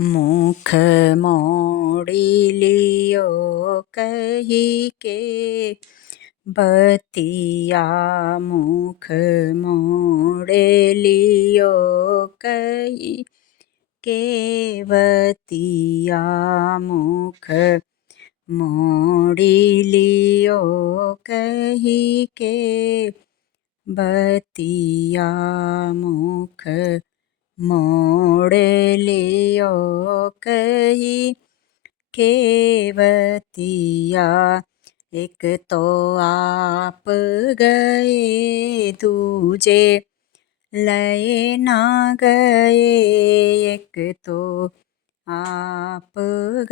मुख मोड़ी लियो कही के बतिया, मुख मोड़े लियो कही के बतिया, मुख मोड़ी लियो कही के बतिया, मुख मोड़े लियो कही के बतिया। एक तो आप गए दूजे लए ना गए, एक तो आप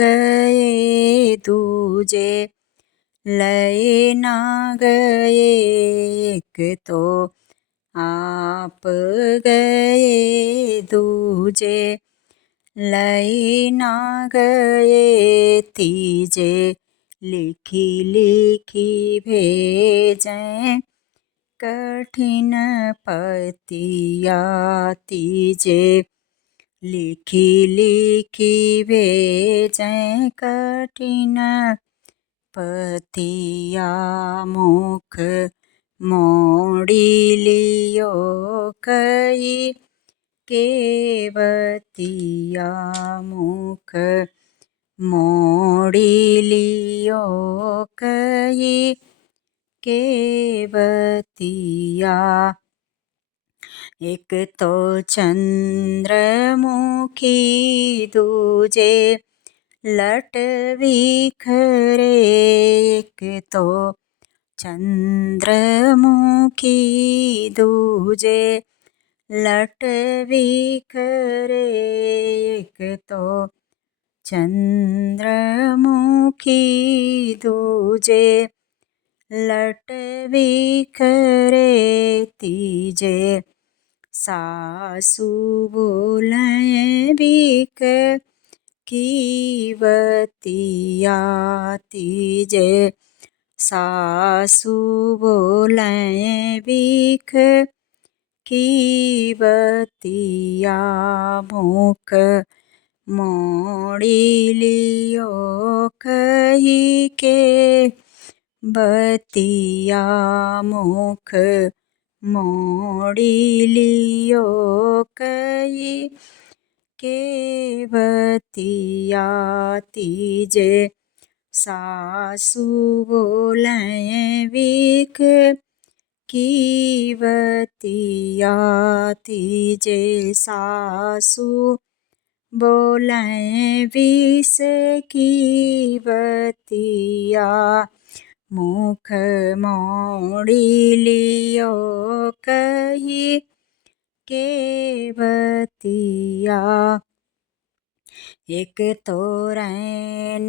गए दूजे लए ना गए, एक तो आप गए दूजे लए ना गए, तीजे लिखी लिखी भेजें कठिन पतिया, तीजे लिखी लिखी भेजें कठिन पतिया, मुख मोड़ी लियो कही के बतिया, मुख मोड़ी लियो कही के बतिया। एक तो चंद्रमुखी दूजे लट बिखरे, एक तो चंद्रमुखी दूजे लट बिखरे, एक तो चंद्रमुखी दूजे लट बिखरे, तीजे सासु बोलें बिख की बतिया, तीजे सासु बोलें बिख की बतिया, मुख मोड़ी लियो कही के बतिया, मुख मोड़ी लियो कही के बतिया, तीजे सासु बोलें बिख की बतिया, तीजे सासु बोलें विष की बतिया, मुख मोड़ी लियो कही के बतिया। एक तो रैन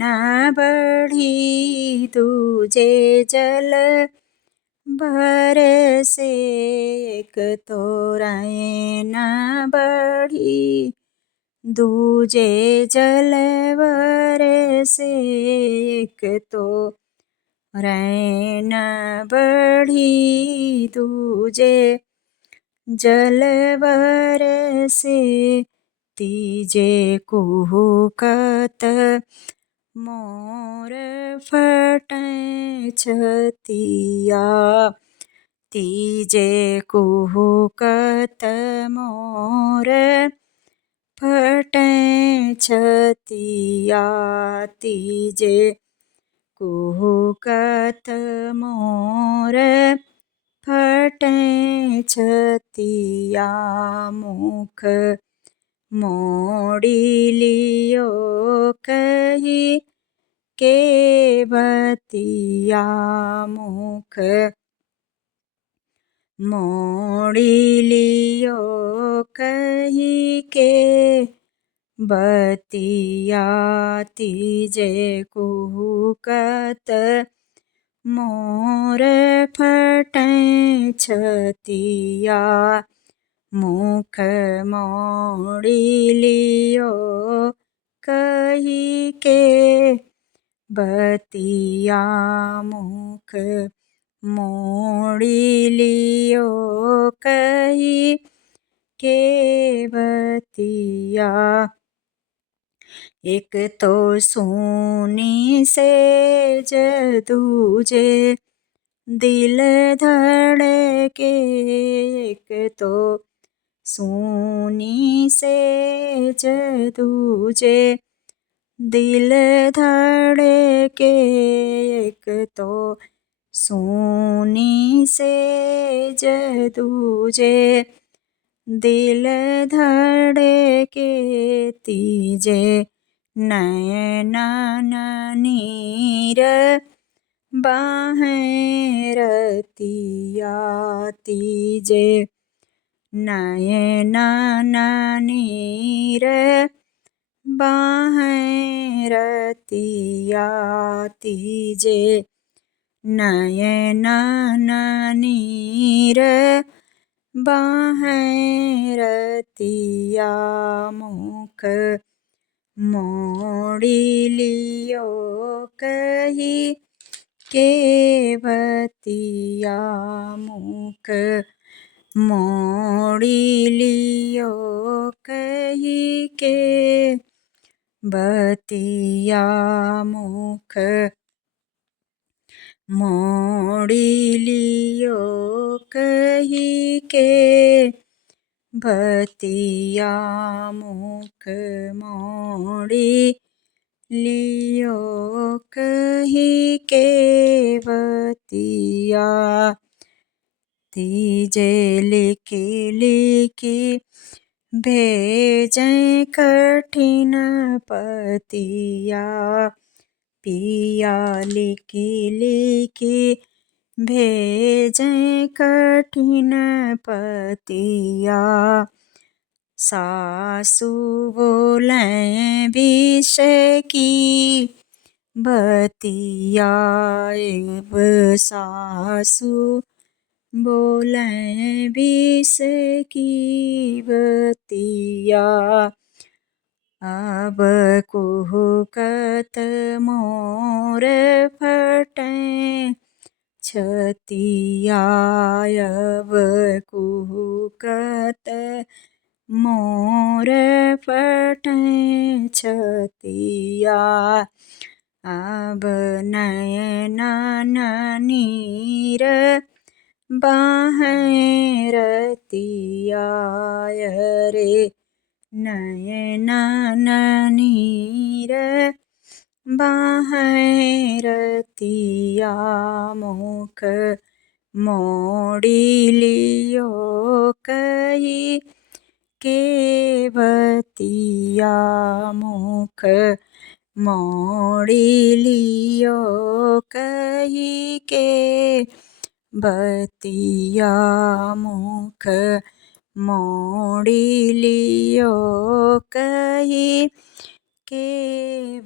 बढ़ी दूजे जल बरसे, एक तो रैन बढ़ी दूजे जल बरसे, एक तो रैन बढ़ी दूजे जल बरसे, तीजे कुहुकत मोर फटें छतिया, तीजे कुहुकत मोर फटें छतिया, तीजे कुहुकत मोर फटें छतिया, मुख मोड़ी लियो कही के बतिया, मुख मोड़ी लियो कही के बतिया, तीजे कुहुकत मोर फटें छतिया, मुख मोड़ी लियो कही के बतिया, मुख मोड़ी लियो कही के बतिया। एक तो सूनी सेज दूजे दिल धड़के। एक तो सूनी सेज दूजे दिल धड़के। एक तो सूनी सेज दूजे दिल धड़के। तीजे नयनन नीर बाहें रतिया। तीजे नयनन नीर बाहें रतिया। तीजे नयनन नीर बाहें रतिया। मुख मोड़ी लियो कही केवतिया। मुख मोड़ी लियो कही केवतिया। मुख मोड़ी लियो कही केवतिया। मुख मोड़ी लियो कही केवतिया। तीजे लिखी लिखी भेजें कठिन पतिया। पिया लिखी लिखी भेजें कठिन पतिया। सासु बोलें विष की बतिया। अब सासु बोलें विष की बतिया। अब कुहुकत मोर फटें छतिया। अब कुहुकत मोर फटें छतिया। अब नयनन नीर बाहें रतिया। रे नयनन नीर बाहें रतिया। मुख मोड़ी लियो कही केवतिया। मुख मोड़ी लियो कही केवतिया। मुख मोड़ी लियो कही केवतिया।